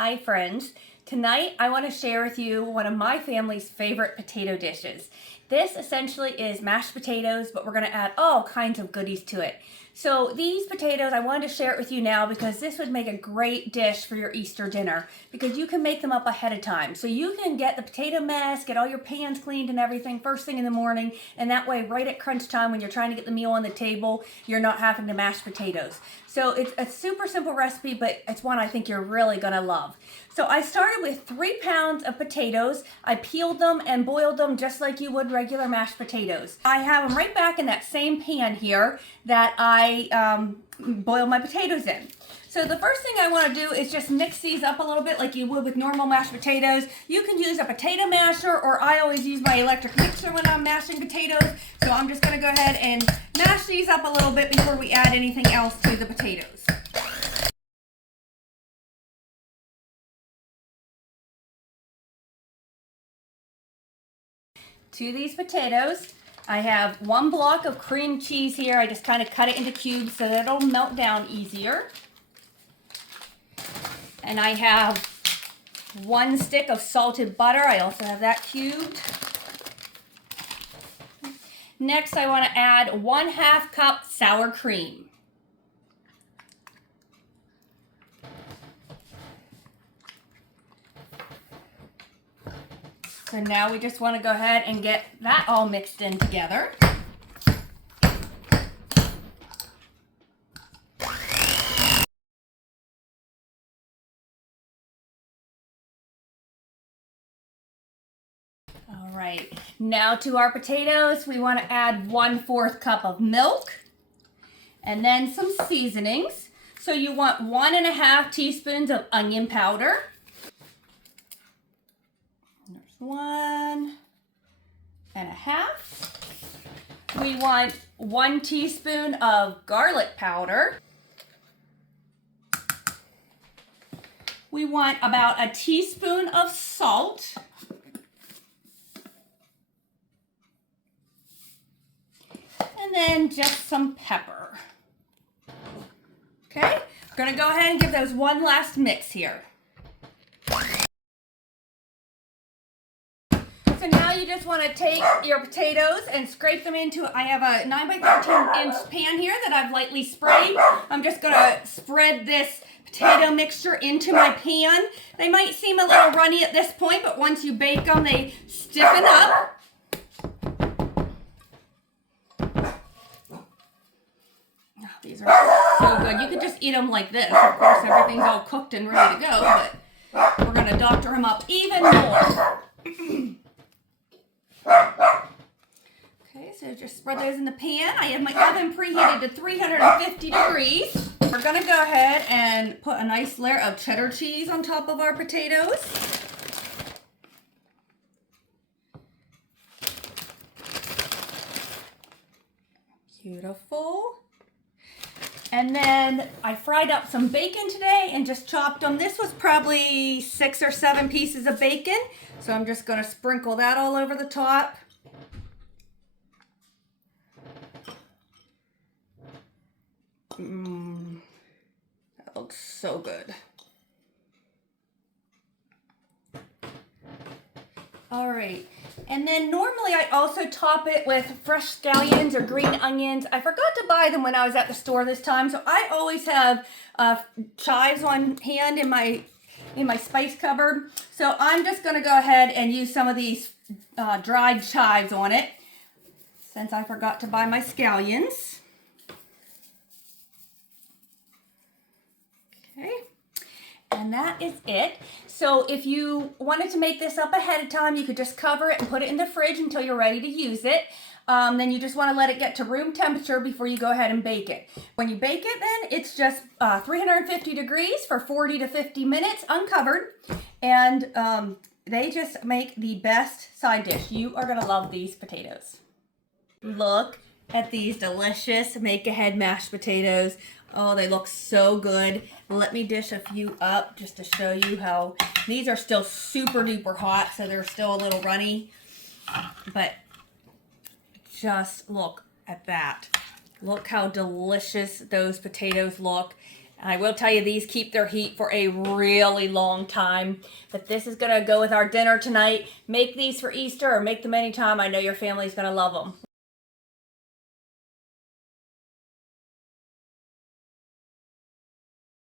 Hi friends. Tonight I want to share with you one of my family's favorite potato dishes. This essentially is mashed potatoes, but we're going to add all kinds of goodies to it. So these potatoes, I wanted to share it with you now because this would make a great dish for your Easter dinner because you can make them up ahead of time. So you can get the potato mess, get all your pans cleaned and everything first thing in the morning, and that way right at crunch time when you're trying to get the meal on the table, you're not having to mash potatoes. So it's a super simple recipe, but it's one I think you're really going to love. So I started with 3 pounds of potatoes. I peeled them and boiled them just like you would regular mashed potatoes. I have them right back in that same pan here that I boiled my potatoes in. So the first thing I want to do is just mix these up a little bit like you would with normal mashed potatoes. You can use a potato masher, or I always use my electric mixer when I'm mashing potatoes. So I'm just going to go ahead and mash these up a little bit before we add anything else to the potatoes. To these potatoes, I have 1 block of cream cheese here. I just kind of cut it into cubes so that it'll melt down easier. And I have 1 stick of salted butter. I also have that cubed. Next, I want to add 1/2 cup sour cream. So now we just want to go ahead and get that all mixed in together. All right, now to our potatoes, we want to add 1/4 cup of milk and then some seasonings. So you want 1½ teaspoons of onion powder. There's 1½ We want 1 teaspoon of garlic powder. We want about a teaspoon of salt. And then just some pepper. Okay, we're gonna go ahead and give those one last mix here. So now you just want to take your potatoes and scrape them into, I have a 9 by 13 inch pan here that I've lightly sprayed. I'm just going to spread this potato mixture into my pan. They might seem a little runny at this point, but once you bake them, they stiffen up. Oh, these are so good. You could just eat them like this. Of course, everything's all cooked and ready to go, but we're going to doctor them up even more. Okay, so just spread those in the pan. I have my oven preheated to 350 degrees. We're gonna go ahead and put a nice layer of cheddar cheese on top of our potatoes. Beautiful. And then I fried up some bacon today and just chopped them. This was probably 6 or 7 pieces of bacon. So I'm just going to sprinkle that all over the top. That looks so good. All right. And then normally I also top it with fresh scallions or green onions. I forgot to buy them when I was at the store this time, so I always have chives on hand in my spice cupboard. So I'm just going to go ahead and use some of these dried chives on it since I forgot to buy my scallions. Okay. And that is it. So if you wanted to make this up ahead of time, you could just cover it and put it in the fridge until you're ready to use it. Then you just want to let it get to room temperature before you go ahead and bake it. When you bake it, then it's just 350 degrees for 40 to 50 minutes uncovered. And they just make the best side dish. You are going to love these potatoes. Look at these delicious make-ahead mashed potatoes. Oh, they look so good. Let me dish a few up just to show you how these are still super duper hot, so they're still a little runny. But just look at that. Look how delicious those potatoes look. And I will tell you, these keep their heat for a really long time. But this is going to go with our dinner tonight. Make these for Easter or make them anytime. I know your family's going to love them.